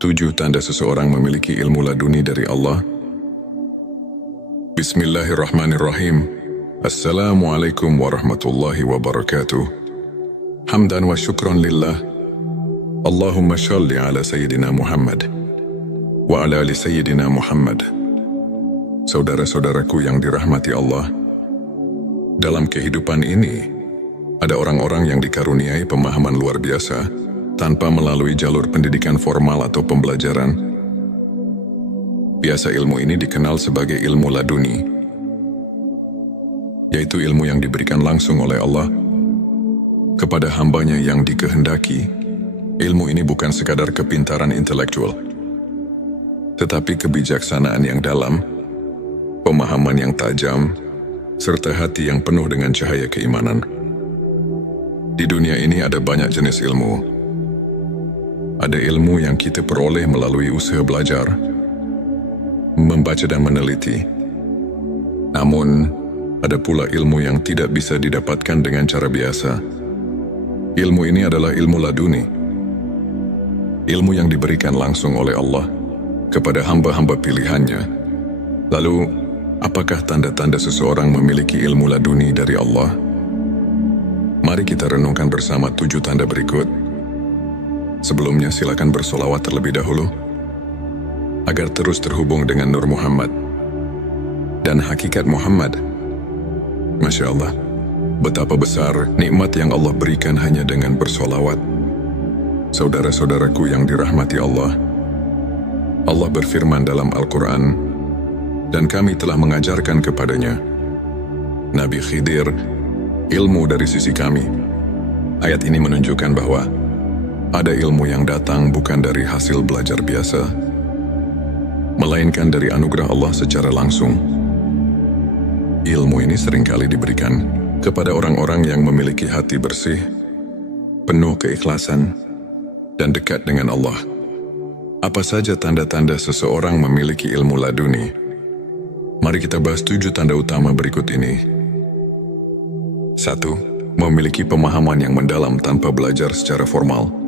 7 tanda seseorang memiliki ilmu laduni dari Allah. Bismillahirrahmanirrahim. Assalamualaikum warahmatullahi wabarakatuh. Hamdan wa syukran lillah. Allahumma shalli ala Sayyidina Muhammad wa ala ali Sayyidina Muhammad. Saudara-saudaraku yang dirahmati Allah, dalam kehidupan ini, ada orang-orang yang dikaruniai pemahaman luar biasa tanpa melalui jalur pendidikan formal atau pembelajaran. Biasa ilmu ini dikenal sebagai ilmu laduni, yaitu ilmu yang diberikan langsung oleh Allah kepada hambanya yang dikehendaki. Ilmu ini bukan sekadar kepintaran intelektual, tetapi kebijaksanaan yang dalam, pemahaman yang tajam, serta hati yang penuh dengan cahaya keimanan. Di dunia ini ada banyak jenis ilmu. Ada ilmu yang kita peroleh melalui usaha belajar, membaca dan meneliti. Namun, ada pula ilmu yang tidak bisa didapatkan dengan cara biasa. Ilmu ini adalah ilmu laduni. Ilmu yang diberikan langsung oleh Allah kepada hamba-hamba pilihannya. Lalu, apakah tanda-tanda seseorang memiliki ilmu laduni dari Allah? Mari kita renungkan bersama 7 tanda berikut. Sebelumnya silakan bersolawat terlebih dahulu agar terus terhubung dengan Nur Muhammad dan hakikat Muhammad. Masya Allah, betapa besar nikmat yang Allah berikan hanya dengan bersolawat. Saudara-saudaraku yang dirahmati Allah, Allah berfirman dalam Al-Quran, dan kami telah mengajarkan kepadanya, Nabi Khidir, ilmu dari sisi kami. Ayat ini menunjukkan bahwa ada ilmu yang datang bukan dari hasil belajar biasa, melainkan dari anugerah Allah secara langsung. Ilmu ini seringkali diberikan kepada orang-orang yang memiliki hati bersih, penuh keikhlasan, dan dekat dengan Allah. Apa saja tanda-tanda seseorang memiliki ilmu laduni? Mari kita bahas 7 tanda utama berikut ini. 1. Memiliki pemahaman yang mendalam tanpa belajar secara formal.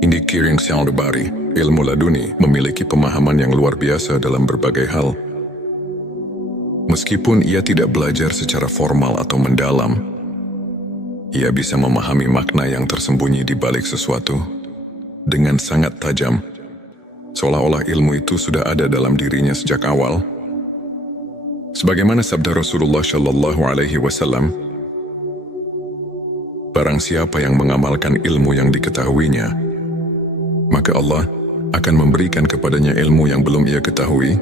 Indi Kiring Syaldebari, ilmu laduni, memiliki pemahaman yang luar biasa dalam berbagai hal. Meskipun ia tidak belajar secara formal atau mendalam, ia bisa memahami makna yang tersembunyi di balik sesuatu dengan sangat tajam, seolah-olah ilmu itu sudah ada dalam dirinya sejak awal. Sebagaimana sabda Rasulullah Shallallahu Alaihi Wasallam, barang siapa yang mengamalkan ilmu yang diketahuinya, maka Allah akan memberikan kepadanya ilmu yang belum ia ketahui.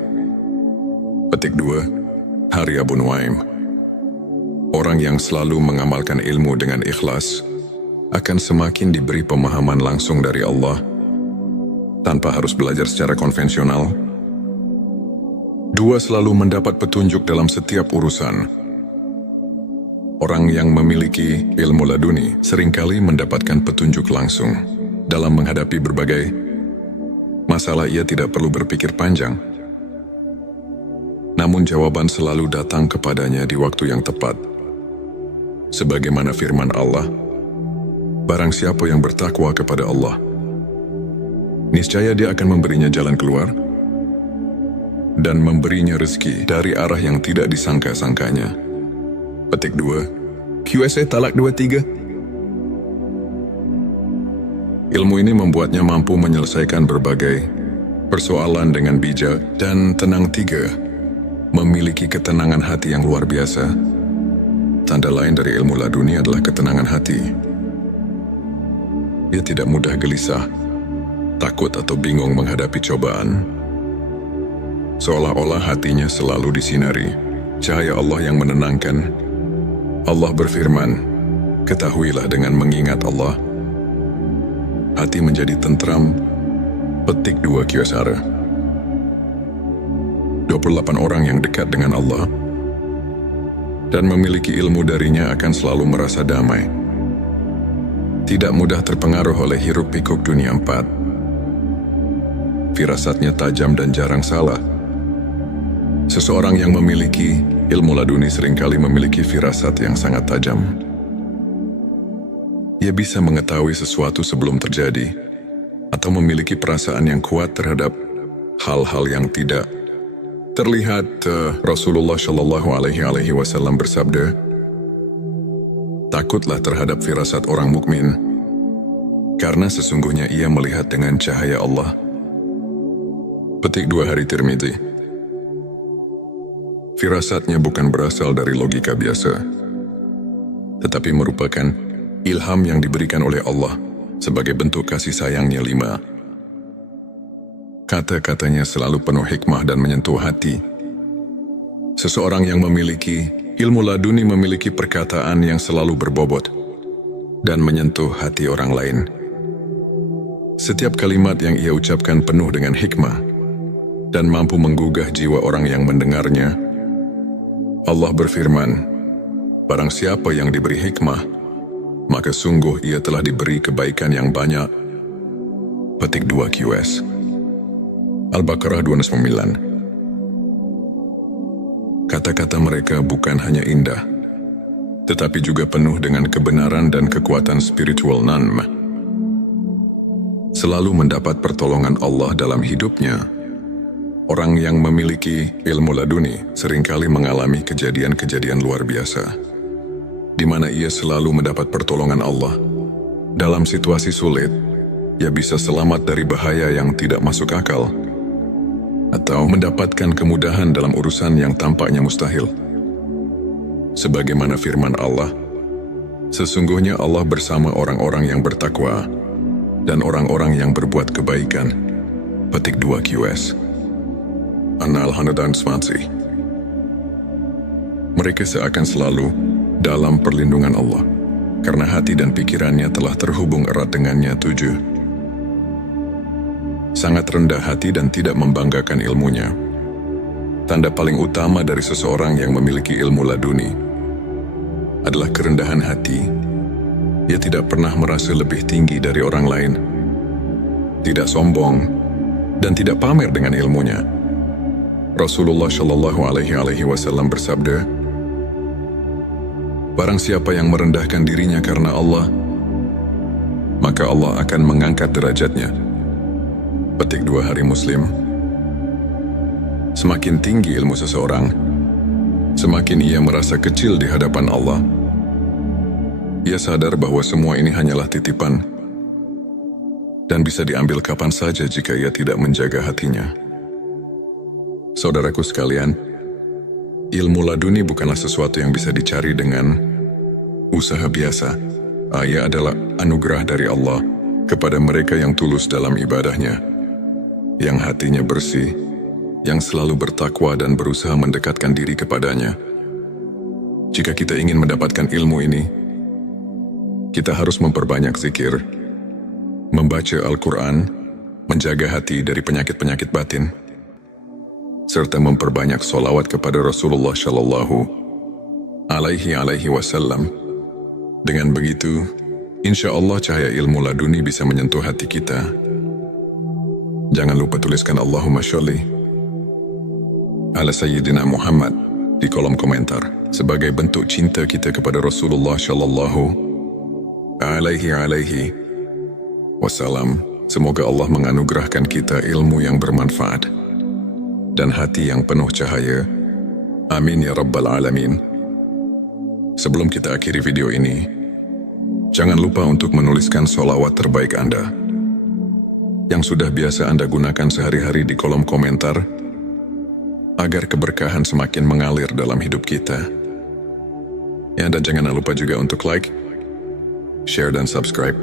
Petik 2. Hari Abu Nuaim. Orang yang selalu mengamalkan ilmu dengan ikhlas akan semakin diberi pemahaman langsung dari Allah tanpa harus belajar secara konvensional. 2. Selalu mendapat petunjuk dalam setiap urusan. Orang yang memiliki ilmu laduni seringkali mendapatkan petunjuk langsung. Dalam menghadapi berbagai masalah, ia tidak perlu berpikir panjang. Namun jawaban selalu datang kepadanya di waktu yang tepat. Sebagaimana firman Allah, barang siapa yang bertakwa kepada Allah, niscaya dia akan memberinya jalan keluar dan memberinya rezeki dari arah yang tidak disangka-sangkanya. Petik 2. QSA Talak 23. Ilmu ini membuatnya mampu menyelesaikan berbagai persoalan dengan bijak dan tenang. 3. Memiliki ketenangan hati yang luar biasa. Tanda lain dari ilmu laduni adalah ketenangan hati. Ia tidak mudah gelisah, takut atau bingung menghadapi cobaan. Seolah-olah hatinya selalu disinari cahaya Allah yang menenangkan. Allah berfirman, ketahuilah dengan mengingat Allah, hati menjadi tentram. Petik 2 Kyosara. 28 orang yang dekat dengan Allah dan memiliki ilmu darinya akan selalu merasa damai. Tidak mudah terpengaruh oleh hiruk-pikuk dunia 4. Firasatnya tajam dan jarang salah. Seseorang yang memiliki ilmu laduni seringkali memiliki firasat yang sangat tajam. Ia bisa mengetahui sesuatu sebelum terjadi, atau memiliki perasaan yang kuat terhadap hal-hal yang tidak terlihat. Rasulullah Shallallahu Alaihi Wasallam bersabda, "Takutlah terhadap firasat orang mukmin, karena sesungguhnya ia melihat dengan cahaya Allah." Petik 2 Hari Tirmidzi. Firasatnya bukan berasal dari logika biasa, tetapi merupakan ilham yang diberikan oleh Allah sebagai bentuk kasih sayangnya. 5. Kata-katanya selalu penuh hikmah dan menyentuh hati. Seseorang yang memiliki ilmu laduni memiliki perkataan yang selalu berbobot dan menyentuh hati orang lain. Setiap kalimat yang ia ucapkan penuh dengan hikmah dan mampu menggugah jiwa orang yang mendengarnya. Allah berfirman, "Barang siapa yang diberi hikmah, maka sungguh ia telah diberi kebaikan yang banyak." Petik 2 QS. Al-Baqarah 209. Kata-kata mereka bukan hanya indah, tetapi juga penuh dengan kebenaran dan kekuatan spiritual. Selalu mendapat pertolongan Allah dalam hidupnya. Orang yang memiliki ilmu laduni seringkali mengalami kejadian-kejadian luar biasa, di mana ia selalu mendapat pertolongan Allah. Dalam situasi sulit, ia bisa selamat dari bahaya yang tidak masuk akal, atau mendapatkan kemudahan dalam urusan yang tampaknya mustahil. Sebagaimana firman Allah, "Sesungguhnya Allah bersama orang-orang yang bertakwa dan orang-orang yang berbuat kebaikan." Petik 2 QS. An-Nahl 120. Mereka seakan selalu dalam perlindungan Allah, karena hati dan pikirannya telah terhubung erat dengannya. 7. Sangat rendah hati dan tidak membanggakan ilmunya. Tanda paling utama dari seseorang yang memiliki ilmu laduni adalah kerendahan hati. Ia tidak pernah merasa lebih tinggi dari orang lain, tidak sombong, dan tidak pamer dengan ilmunya. Rasulullah Shallallahu Alaihi Wasallam bersabda, "Barang siapa yang merendahkan dirinya karena Allah, maka Allah akan mengangkat derajatnya." Petik 2 Hari Muslim. Semakin tinggi ilmu seseorang, semakin ia merasa kecil di hadapan Allah. Ia sadar bahwa semua ini hanyalah titipan dan bisa diambil kapan saja jika ia tidak menjaga hatinya. Saudaraku sekalian, ilmu laduni bukanlah sesuatu yang bisa dicari dengan usaha biasa. Ia adalah anugerah dari Allah kepada mereka yang tulus dalam ibadahnya, yang hatinya bersih, yang selalu bertakwa dan berusaha mendekatkan diri kepadanya. Jika kita ingin mendapatkan ilmu ini, kita harus memperbanyak zikir, membaca Al-Quran, menjaga hati dari penyakit-penyakit batin, serta memperbanyak sholawat kepada Rasulullah Shallallahu Alaihi Wasallam. Dengan begitu, insya Allah cahaya ilmu laduni bisa menyentuh hati kita. Jangan lupa tuliskan Allahumma sholli ala Sayyidina Muhammad di kolom komentar sebagai bentuk cinta kita kepada Rasulullah Shallallahu Alaihi Wasallam. Semoga Allah menganugerahkan kita ilmu yang bermanfaat dan hati yang penuh cahaya. Amin ya Rabbal Alamin. Sebelum kita akhiri video ini, jangan lupa untuk menuliskan sholawat terbaik Anda yang sudah biasa Anda gunakan sehari-hari di kolom komentar, agar keberkahan semakin mengalir dalam hidup kita. Dan jangan lupa juga untuk like, share dan subscribe,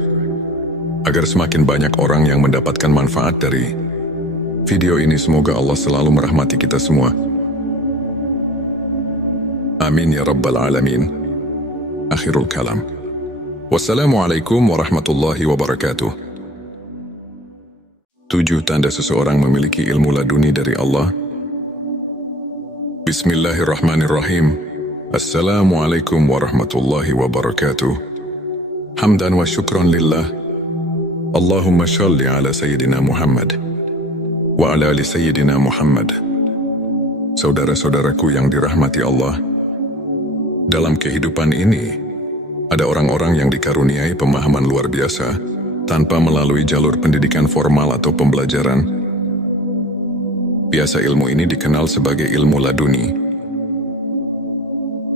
agar semakin banyak orang yang mendapatkan manfaat dari video ini. Semoga Allah selalu merahmati kita semua. Amin ya Rabbal Alamin. Akhirul kalam. Wassalamualaikum warahmatullahi wabarakatuh. 7 tanda seseorang memiliki ilmu laduni dari Allah. Bismillahirrahmanirrahim. Assalamualaikum warahmatullahi wabarakatuh. Hamdan wa syukran lillah. Allahumma sholli ala Sayyidina Muhammad wa ala ali Sayyidina Muhammad. Saudara-saudaraku yang dirahmati Allah, dalam kehidupan ini ada orang-orang yang dikaruniai pemahaman luar biasa tanpa melalui jalur pendidikan formal atau pembelajaran. Biasa ilmu ini dikenal sebagai ilmu laduni,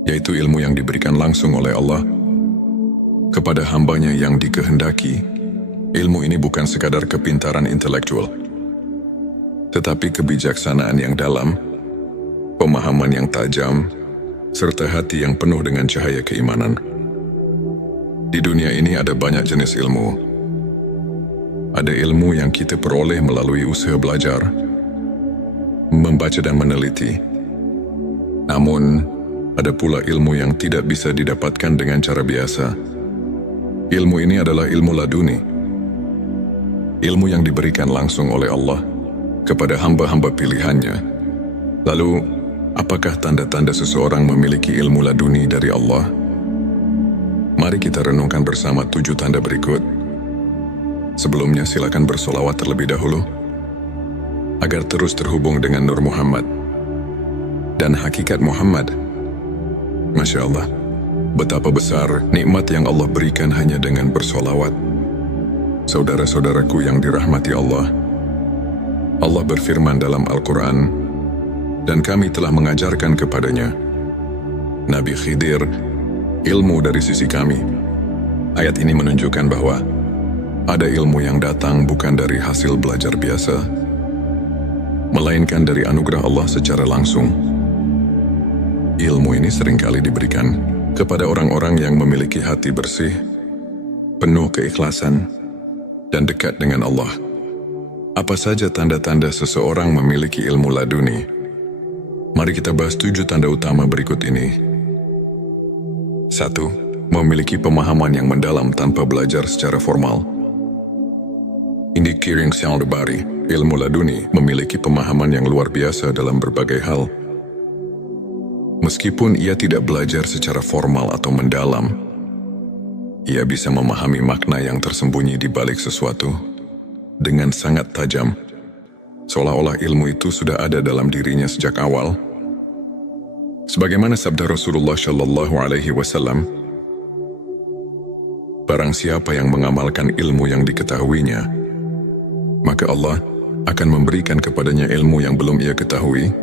yaitu ilmu yang diberikan langsung oleh Allah kepada hambanya yang dikehendaki. Ilmu ini bukan sekadar kepintaran intelektual, tetapi kebijaksanaan yang dalam, pemahaman yang tajam, serta hati yang penuh dengan cahaya keimanan. Di dunia ini ada banyak jenis ilmu. Ada ilmu yang kita peroleh melalui usaha belajar, membaca dan meneliti. Namun, ada pula ilmu yang tidak bisa didapatkan dengan cara biasa. Ilmu ini adalah ilmu laduni. Ilmu yang diberikan langsung oleh Allah kepada hamba-hamba pilihannya. Lalu, apakah tanda-tanda seseorang memiliki ilmu laduni dari Allah? Mari kita renungkan bersama 7 tanda berikut. Sebelumnya silakan bersolawat terlebih dahulu, agar terus terhubung dengan Nur Muhammad dan hakikat Muhammad. Masya Allah, betapa besar nikmat yang Allah berikan hanya dengan bersolawat. Saudara-saudaraku yang dirahmati Allah, Allah berfirman dalam Al-Quran, dan kami telah mengajarkan kepadanya, Nabi Khidir, ilmu dari sisi kami. Ayat ini menunjukkan bahwa ada ilmu yang datang bukan dari hasil belajar biasa, melainkan dari anugerah Allah secara langsung. Ilmu ini seringkali diberikan kepada orang-orang yang memiliki hati bersih, penuh keikhlasan, dan dekat dengan Allah. Apa saja tanda-tanda seseorang memiliki ilmu laduni? Mari kita bahas 7 tanda utama berikut ini. 1. Memiliki pemahaman yang mendalam tanpa belajar secara formal. Indi Kiring Saldabari, ilmu laduni memiliki pemahaman yang luar biasa dalam berbagai hal. Meskipun ia tidak belajar secara formal atau mendalam, ia bisa memahami makna yang tersembunyi di balik sesuatu dengan sangat tajam, seolah-olah ilmu itu sudah ada dalam dirinya sejak awal. Sebagaimana sabda Rasulullah Shallallahu Alaihi Wasallam, barang siapa yang mengamalkan ilmu yang diketahuinya, maka Allah akan memberikan kepadanya ilmu yang belum ia ketahui.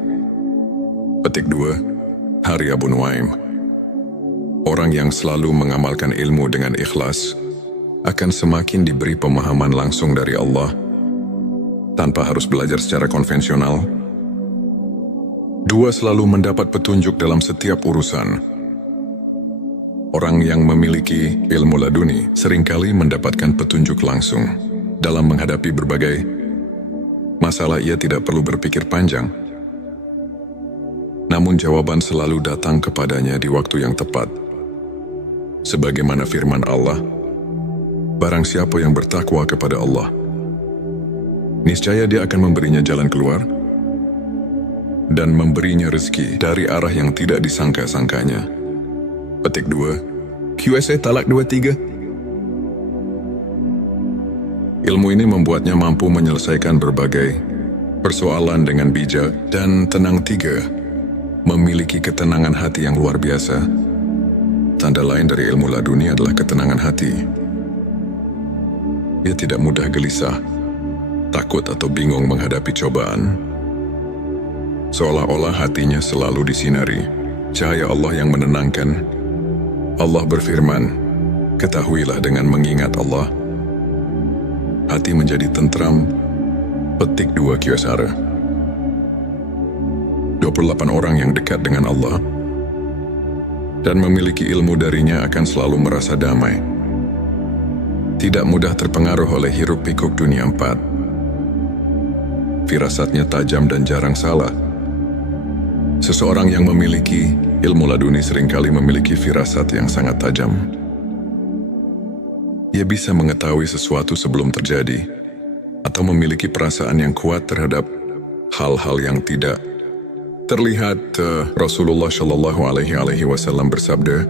Petik 2, Hari Abu Nuaim. Orang yang selalu mengamalkan ilmu dengan ikhlas akan semakin diberi pemahaman langsung dari Allah tanpa harus belajar secara konvensional. 2. Selalu mendapat petunjuk dalam setiap urusan. Orang yang memiliki ilmu laduni seringkali mendapatkan petunjuk langsung. Dalam menghadapi berbagai masalah, ia tidak perlu berpikir panjang. Namun jawaban selalu datang kepadanya di waktu yang tepat. Sebagaimana firman Allah, barang siapa yang bertakwa kepada Allah, niscaya Dia akan memberinya jalan keluar dan memberinya rezeki dari arah yang tidak disangka-sangkanya. Petik 2, QSA Talak 23. Ilmu ini membuatnya mampu menyelesaikan berbagai persoalan dengan bijak dan tenang. 3. Memiliki ketenangan hati yang luar biasa. Tanda lain dari ilmu laduni adalah ketenangan hati. Ia tidak mudah gelisah, takut atau bingung menghadapi cobaan. Seolah-olah hatinya selalu disinari cahaya Allah yang menenangkan. Allah berfirman, ketahuilah dengan mengingat Allah, hati menjadi tentram. Petik 2 Kyosara. 28 orang yang dekat dengan Allah dan memiliki ilmu darinya akan selalu merasa damai. Tidak mudah terpengaruh oleh hiruk-pikuk dunia 4. Firasatnya tajam dan jarang salah. Seseorang yang memiliki ilmu laduni seringkali memiliki firasat yang sangat tajam. Ia bisa mengetahui sesuatu sebelum terjadi, atau memiliki perasaan yang kuat terhadap hal-hal yang tidak terlihat. Rasulullah Shallallahu Alaihi Wasallam bersabda,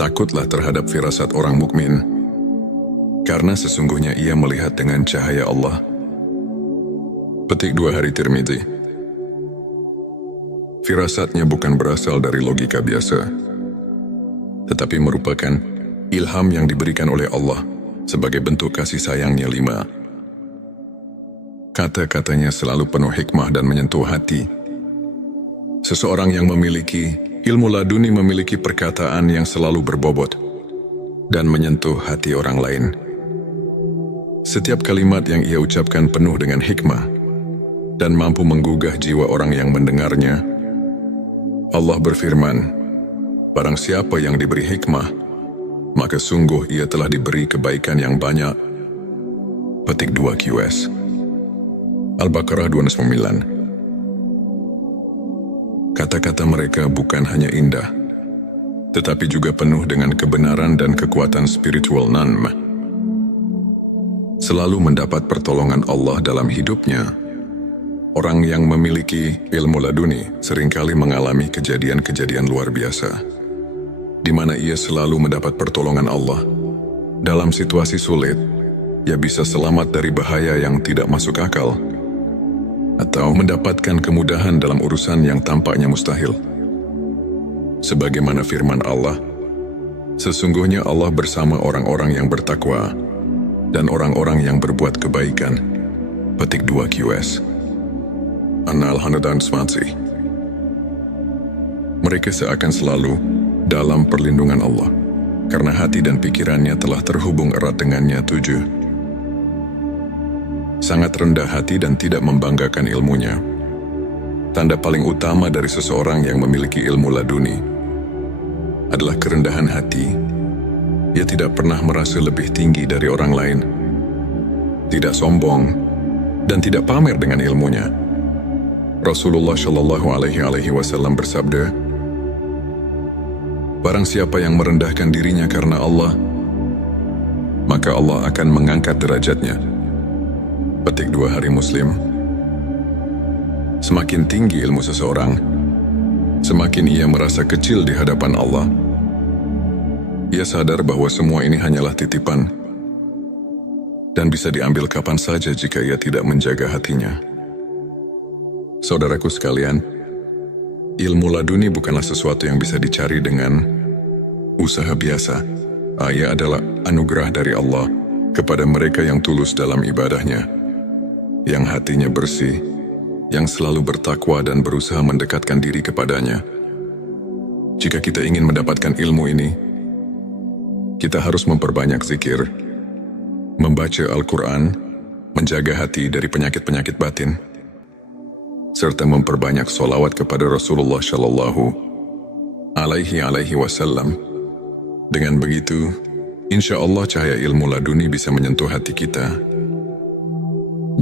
takutlah terhadap firasat orang mukmin, karena sesungguhnya ia melihat dengan cahaya Allah. Petik 2 Hari Tirmidzi. Firasatnya bukan berasal dari logika biasa, tetapi merupakan ilham yang diberikan oleh Allah sebagai bentuk kasih sayangnya. 5. Kata-katanya selalu penuh hikmah dan menyentuh hati. Seseorang yang memiliki ilmu laduni memiliki perkataan yang selalu berbobot dan menyentuh hati orang lain. Setiap kalimat yang ia ucapkan penuh dengan hikmah dan mampu menggugah jiwa orang yang mendengarnya. Allah berfirman, barang siapa yang diberi hikmah, maka sungguh ia telah diberi kebaikan yang banyak. Petik 2 QS Al-Baqarah 29. Kata-kata mereka bukan hanya indah, tetapi juga penuh dengan kebenaran dan kekuatan spiritual. Selalu mendapat pertolongan Allah dalam hidupnya. Orang yang memiliki ilmu laduni seringkali mengalami kejadian-kejadian luar biasa, di mana ia selalu mendapat pertolongan Allah. Dalam situasi sulit, ia bisa selamat dari bahaya yang tidak masuk akal, atau mendapatkan kemudahan dalam urusan yang tampaknya mustahil. Sebagaimana firman Allah, sesungguhnya Allah bersama orang-orang yang bertakwa dan orang-orang yang berbuat kebaikan. Petik 2 QS An-Nahl 120. Mereka seakan selalu dalam perlindungan Allah, karena hati dan pikirannya telah terhubung erat dengannya. 7. Sangat rendah hati dan tidak membanggakan ilmunya. Tanda paling utama dari seseorang yang memiliki ilmu laduni adalah kerendahan hati. Ia tidak pernah merasa lebih tinggi dari orang lain, tidak sombong, dan tidak pamer dengan ilmunya. Rasulullah Shallallahu Alaihi Wasallam bersabda, barang siapa yang merendahkan dirinya karena Allah, maka Allah akan mengangkat derajatnya. Petik 2 Hari Muslim. Semakin tinggi ilmu seseorang, semakin ia merasa kecil di hadapan Allah. Ia sadar bahwa semua ini hanyalah titipan dan bisa diambil kapan saja jika ia tidak menjaga hatinya. Saudaraku sekalian, ilmu laduni bukanlah sesuatu yang bisa dicari dengan usaha biasa. Ia adalah anugerah dari Allah kepada mereka yang tulus dalam ibadahnya, yang hatinya bersih, yang selalu bertakwa dan berusaha mendekatkan diri kepadanya. Jika kita ingin mendapatkan ilmu ini, kita harus memperbanyak zikir, membaca Al-Quran, menjaga hati dari penyakit-penyakit batin, serta memperbanyak sholawat kepada Rasulullah Shallallahu Alaihi Wasallam. Dengan begitu, insya Allah cahaya ilmu laduni bisa menyentuh hati kita.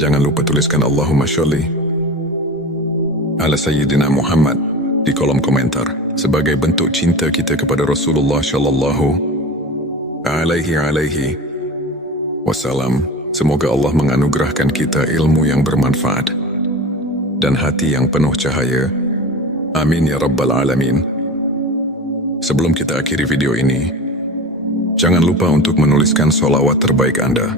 Jangan lupa tuliskan Allahumma sholli ala Sayyidina Muhammad di kolom komentar sebagai bentuk cinta kita kepada Rasulullah Shallallahu Alaihi Wasallam. Semoga Allah menganugerahkan kita ilmu yang bermanfaat dan hati yang penuh cahaya. Amin ya Rabbal Alamin. Sebelum kita akhiri video ini, jangan lupa untuk menuliskan sholawat terbaik Anda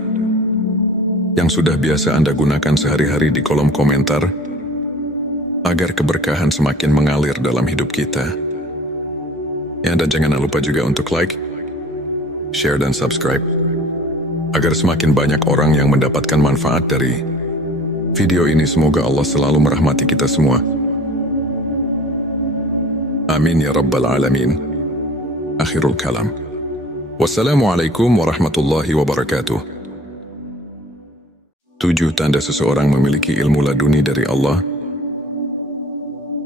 yang sudah biasa Anda gunakan sehari-hari di kolom komentar, agar keberkahan semakin mengalir dalam hidup kita. Ya, dan jangan lupa juga untuk like, share, dan subscribe, agar semakin banyak orang yang mendapatkan manfaat dari video ini. Semoga Allah selalu merahmati kita semua. Amin ya Rabbal Alamin. Akhirul kalam. Wassalamualaikum warahmatullahi wabarakatuh. 7 tanda seseorang memiliki ilmu laduni dari Allah.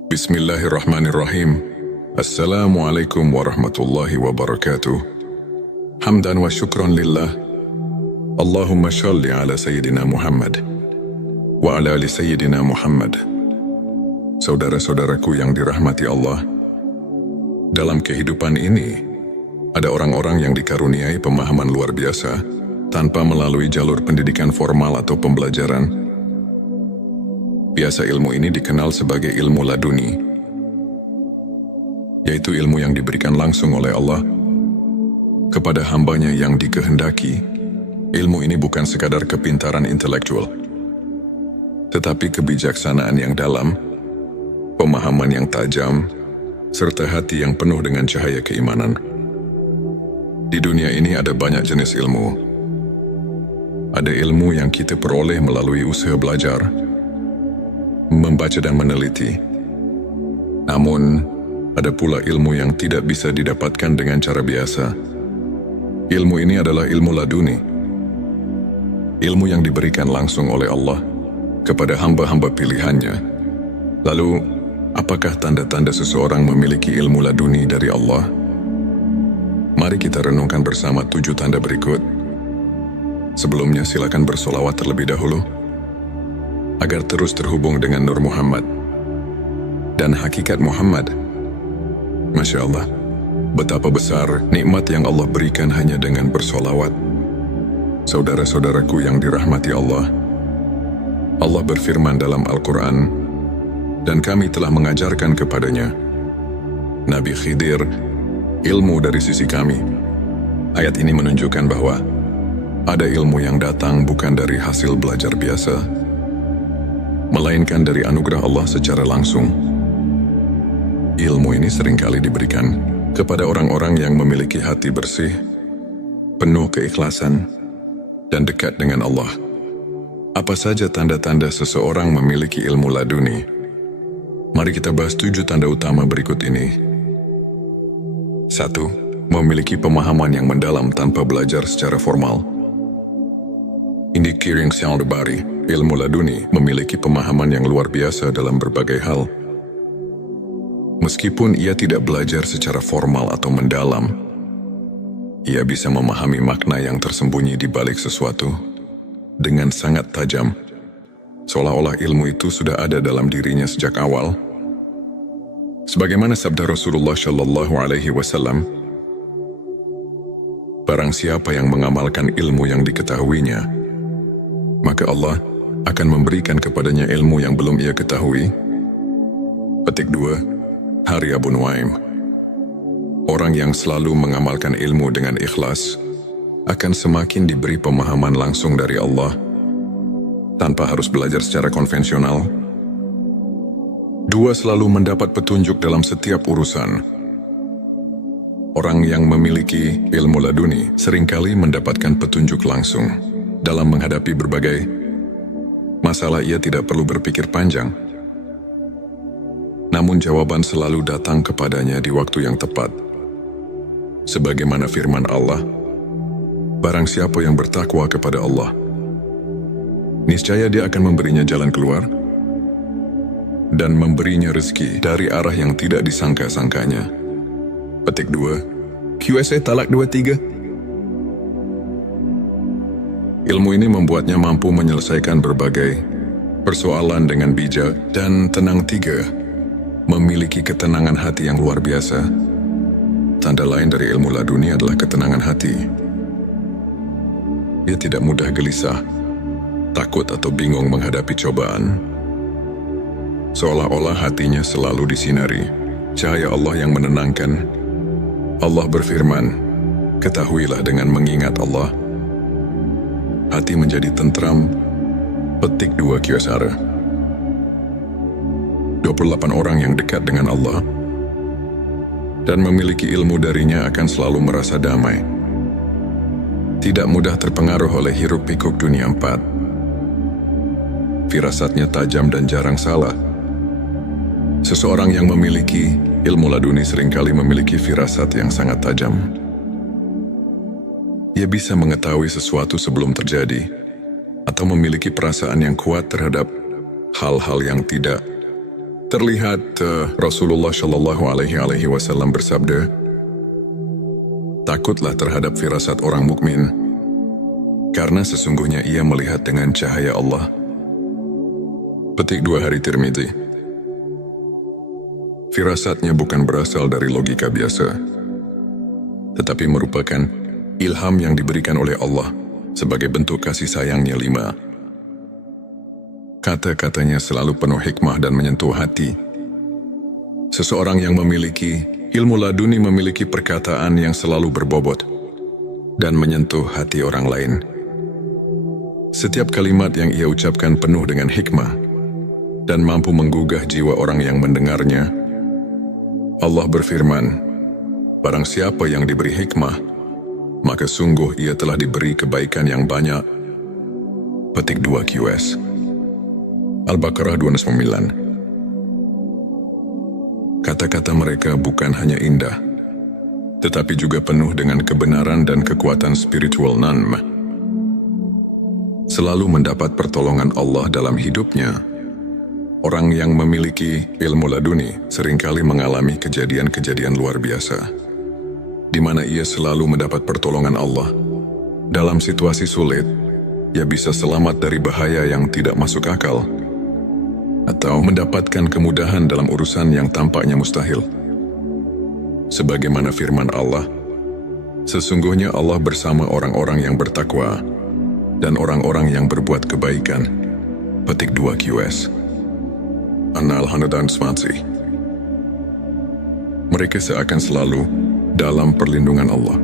Bismillahirrahmanirrahim. Assalamualaikum warahmatullahi wabarakatuh. Hamdan wa syukran lillah. Allahumma shalli ala Sayyidina Muhammad wa ala ali Sayyidina Muhammad. Saudara-saudaraku yang dirahmati Allah, dalam kehidupan ini, ada orang-orang yang dikaruniai pemahaman luar biasa tanpa melalui jalur pendidikan formal atau pembelajaran. Biasa ilmu ini dikenal sebagai ilmu laduni, yaitu ilmu yang diberikan langsung oleh Allah kepada hambanya yang dikehendaki. Ilmu ini bukan sekadar kepintaran intelektual, tetapi kebijaksanaan yang dalam, pemahaman yang tajam, serta hati yang penuh dengan cahaya keimanan. Di dunia ini ada banyak jenis ilmu, Ada ilmu yang kita peroleh melalui usaha belajar, membaca dan meneliti. Namun, ada pula ilmu yang tidak bisa didapatkan dengan cara biasa. Ilmu ini adalah ilmu laduni. Ilmu yang diberikan langsung oleh Allah kepada hamba-hamba pilihannya. Lalu, apakah tanda-tanda seseorang memiliki ilmu laduni dari Allah? Mari kita renungkan bersama 7 tanda berikut. Sebelumnya silakan bersolawat terlebih dahulu, agar terus terhubung dengan Nur Muhammad dan hakikat Muhammad. Masya Allah, betapa besar nikmat yang Allah berikan hanya dengan bersolawat. Saudara-saudaraku yang dirahmati Allah, Allah berfirman dalam Al-Quran, dan kami telah mengajarkan kepadanya, Nabi Khidir, ilmu dari sisi kami. Ayat ini menunjukkan bahwa ada ilmu yang datang bukan dari hasil belajar biasa, melainkan dari anugerah Allah secara langsung. Ilmu ini seringkali diberikan kepada orang-orang yang memiliki hati bersih, penuh keikhlasan, dan dekat dengan Allah. Apa saja tanda-tanda seseorang memiliki ilmu laduni? Mari kita bahas 7 tanda utama berikut ini. 1. Memiliki pemahaman yang mendalam tanpa belajar secara formal. Indi Kiring Syaldabari, ilmu laduni memiliki pemahaman yang luar biasa dalam berbagai hal. Meskipun ia tidak belajar secara formal atau mendalam, ia bisa memahami makna yang tersembunyi di balik sesuatu dengan sangat tajam, seolah-olah ilmu itu sudah ada dalam dirinya sejak awal. Sebagaimana sabda Rasulullah Shallallahu Alaihi Wasallam, barang siapa yang mengamalkan ilmu yang diketahuinya, maka Allah akan memberikan kepadanya ilmu yang belum ia ketahui. Petik 2, Hari Abu Nuaim. Orang yang selalu mengamalkan ilmu dengan ikhlas akan semakin diberi pemahaman langsung dari Allah tanpa harus belajar secara konvensional. 2. Selalu mendapat petunjuk dalam setiap urusan. Orang yang memiliki ilmu laduni seringkali mendapatkan petunjuk langsung dalam menghadapi berbagai masalah. Ia tidak perlu berpikir panjang, namun jawaban selalu datang kepadanya di waktu yang tepat. Sebagaimana firman Allah, barang siapa yang bertakwa kepada Allah, niscaya Dia akan memberinya jalan keluar dan memberinya rezeki dari arah yang tidak disangka-sangkanya. Petik 2, QSA Talak 23. Ilmu ini membuatnya mampu menyelesaikan berbagai persoalan dengan bijak dan tenang. 3. Memiliki ketenangan hati yang luar biasa. Tanda lain dari ilmu laduni adalah ketenangan hati. Ia tidak mudah gelisah, takut atau bingung menghadapi cobaan. Seolah-olah hatinya selalu disinari cahaya Allah yang menenangkan. Allah berfirman, ketahuilah dengan mengingat Allah, hati menjadi tentram. Petik 2 Kyosara. 28 orang yang dekat dengan Allah dan memiliki ilmu darinya akan selalu merasa damai. Tidak mudah terpengaruh oleh hiruk-pikuk dunia 4. Firasatnya tajam dan jarang salah. Seseorang yang memiliki ilmu laduni seringkali memiliki firasat yang sangat tajam. Ia bisa mengetahui sesuatu sebelum terjadi, atau memiliki perasaan yang kuat terhadap hal-hal yang tidak terlihat. Rasulullah Shallallahu Alaihi Wasallam bersabda, takutlah terhadap firasat orang mukmin, karena sesungguhnya ia melihat dengan cahaya Allah. Petik 2 Hari Tirmidzi. Firasatnya bukan berasal dari logika biasa, tetapi merupakan ilham yang diberikan oleh Allah sebagai bentuk kasih sayangnya. 5. Kata-katanya selalu penuh hikmah dan menyentuh hati. Seseorang yang memiliki ilmu laduni memiliki perkataan yang selalu berbobot dan menyentuh hati orang lain. Setiap kalimat yang ia ucapkan penuh dengan hikmah dan mampu menggugah jiwa orang yang mendengarnya. Allah berfirman, barang siapa yang diberi hikmah, maka sungguh ia telah diberi kebaikan yang banyak. Petik 2 QS. Al-Baqarah 209. Kata-kata mereka bukan hanya indah, tetapi juga penuh dengan kebenaran dan kekuatan spiritual Nanm. Selalu mendapat pertolongan Allah dalam hidupnya. Orang yang memiliki ilmu laduni seringkali mengalami kejadian-kejadian luar biasa, di mana ia selalu mendapat pertolongan Allah. Dalam situasi sulit, ia bisa selamat dari bahaya yang tidak masuk akal, atau mendapatkan kemudahan dalam urusan yang tampaknya mustahil. Sebagaimana firman Allah, sesungguhnya Allah bersama orang-orang yang bertakwa dan orang-orang yang berbuat kebaikan. Petik 2 QS. An-Nahl 120. Mereka seakan selalu dalam perlindungan Allah,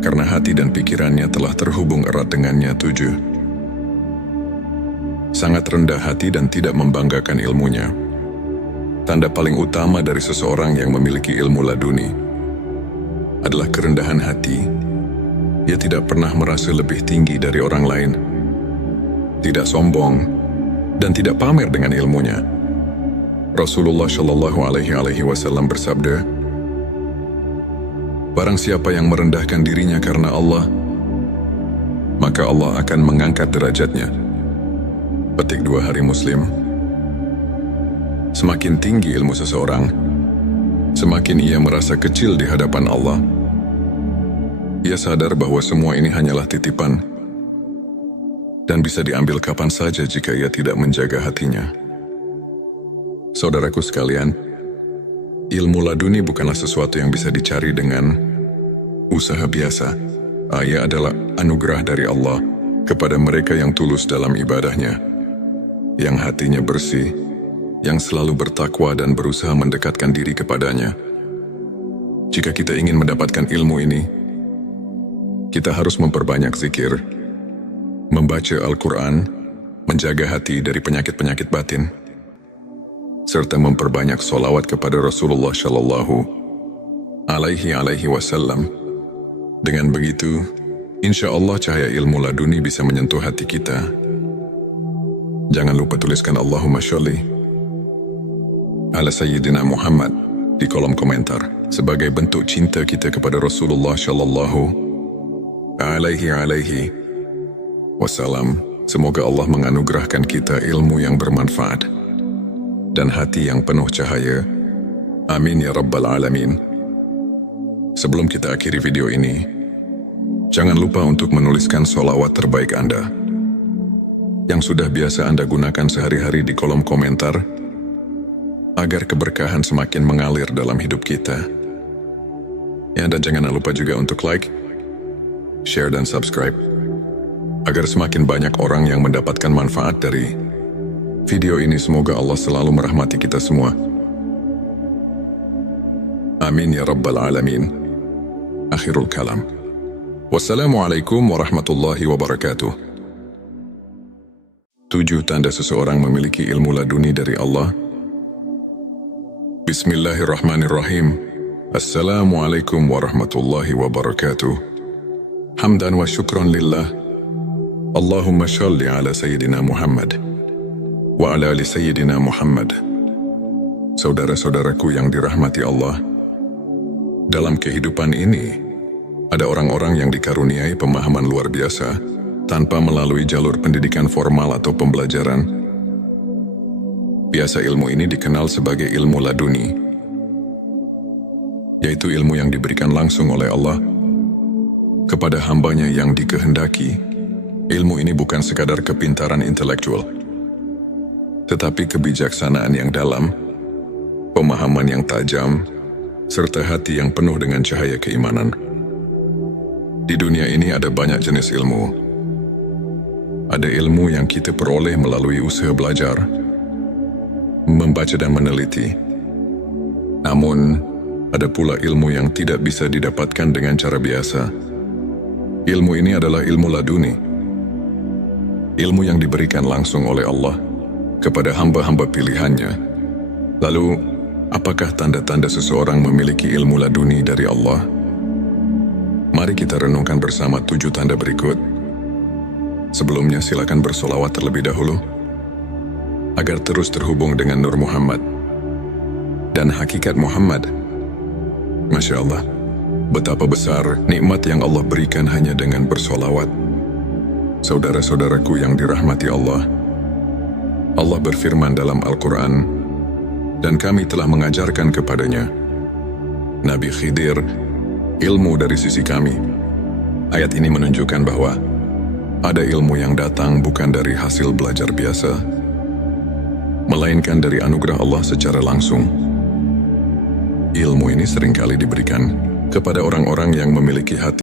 karena hati dan pikirannya telah terhubung erat dengannya. 7. Sangat rendah hati dan tidak membanggakan ilmunya. Tanda paling utama dari seseorang yang memiliki ilmu laduni adalah kerendahan hati. Ia tidak pernah merasa lebih tinggi dari orang lain, tidak sombong, dan tidak pamer dengan ilmunya. Rasulullah Shallallahu Alaihi Wasallam bersabda, "Barang siapa yang merendahkan dirinya karena Allah, maka Allah akan mengangkat derajatnya." Petik 2 Hari Muslim. Semakin tinggi ilmu seseorang, semakin ia merasa kecil di hadapan Allah. Ia sadar bahwa semua ini hanyalah titipan dan bisa diambil kapan saja jika ia tidak menjaga hatinya. Saudaraku sekalian, ilmu laduni bukanlah sesuatu yang bisa dicari dengan usaha biasa. Ia adalah anugerah dari Allah kepada mereka yang tulus dalam ibadahnya, yang hatinya bersih, yang selalu bertakwa dan berusaha mendekatkan diri kepadanya. Jika kita ingin mendapatkan ilmu ini, kita harus memperbanyak zikir, membaca Al-Quran, menjaga hati dari penyakit-penyakit batin, serta memperbanyak sholawat kepada Rasulullah Shallallahu Alaihi Wasallam. Dengan begitu, insya Allah cahaya ilmu laduni bisa menyentuh hati kita. Jangan lupa tuliskan Allahumma sholli ala Sayyidina Muhammad di kolom komentar sebagai bentuk cinta kita kepada Rasulullah Shallallahu Alaihi Wasallam. Semoga Allah menganugerahkan kita ilmu yang bermanfaat dan hati yang penuh cahaya. Amin ya Rabbal Alamin. Sebelum kita akhiri video ini, jangan lupa untuk menuliskan sholawat terbaik Anda yang sudah biasa Anda gunakan sehari-hari di kolom komentar, agar keberkahan semakin mengalir dalam hidup kita. Ya, dan jangan lupa juga untuk like, share, dan subscribe, agar semakin banyak orang yang mendapatkan manfaat dari video ini. Semoga Allah selalu merahmati kita semua. Amin ya Rabbal Alamin. Akhirul kalam. Wassalamualaikum warahmatullahi wabarakatuh. 7 tanda seseorang memiliki ilmu laduni dari Allah. Bismillahirrahmanirrahim. Assalamualaikum warahmatullahi wabarakatuh. Hamdan wa syukran lillah. Allahumma sholli ala Sayyidina Muhammad wa ala ali Sayyidina Muhammad. Saudara-saudaraku yang dirahmati Allah, dalam kehidupan ini ada orang-orang yang dikaruniai pemahaman luar biasa tanpa melalui jalur pendidikan formal atau pembelajaran. Biasa ilmu ini dikenal sebagai ilmu laduni, yaitu ilmu yang diberikan langsung oleh Allah kepada hambanya yang dikehendaki. Ilmu ini bukan sekadar kepintaran intelektual, tetapi kebijaksanaan yang dalam, pemahaman yang tajam, serta hati yang penuh dengan cahaya keimanan. Di dunia ini ada banyak jenis ilmu. Ada ilmu yang kita peroleh melalui usaha belajar, membaca dan meneliti. Namun, ada pula ilmu yang tidak bisa didapatkan dengan cara biasa. Ilmu ini adalah ilmu laduni. Ilmu yang diberikan langsung oleh Allah kepada hamba-hamba pilihannya. Lalu, apakah tanda-tanda seseorang memiliki ilmu laduni dari Allah? Mari kita renungkan bersama 7 tanda berikut. Sebelumnya silakan bersolawat terlebih dahulu, agar terus terhubung dengan Nur Muhammad dan hakikat Muhammad. Masya Allah, betapa besar nikmat yang Allah berikan hanya dengan bersolawat. Saudara-saudaraku yang dirahmati Allah, Allah berfirman dalam Al-Quran, dan kami telah mengajarkan kepadanya, Nabi Khidir, ilmu dari sisi kami. Ayat ini menunjukkan bahwa ada ilmu yang datang bukan dari hasil belajar biasa, melainkan dari anugerah Allah secara langsung. Ilmu ini seringkali diberikan kepada orang-orang yang memiliki hati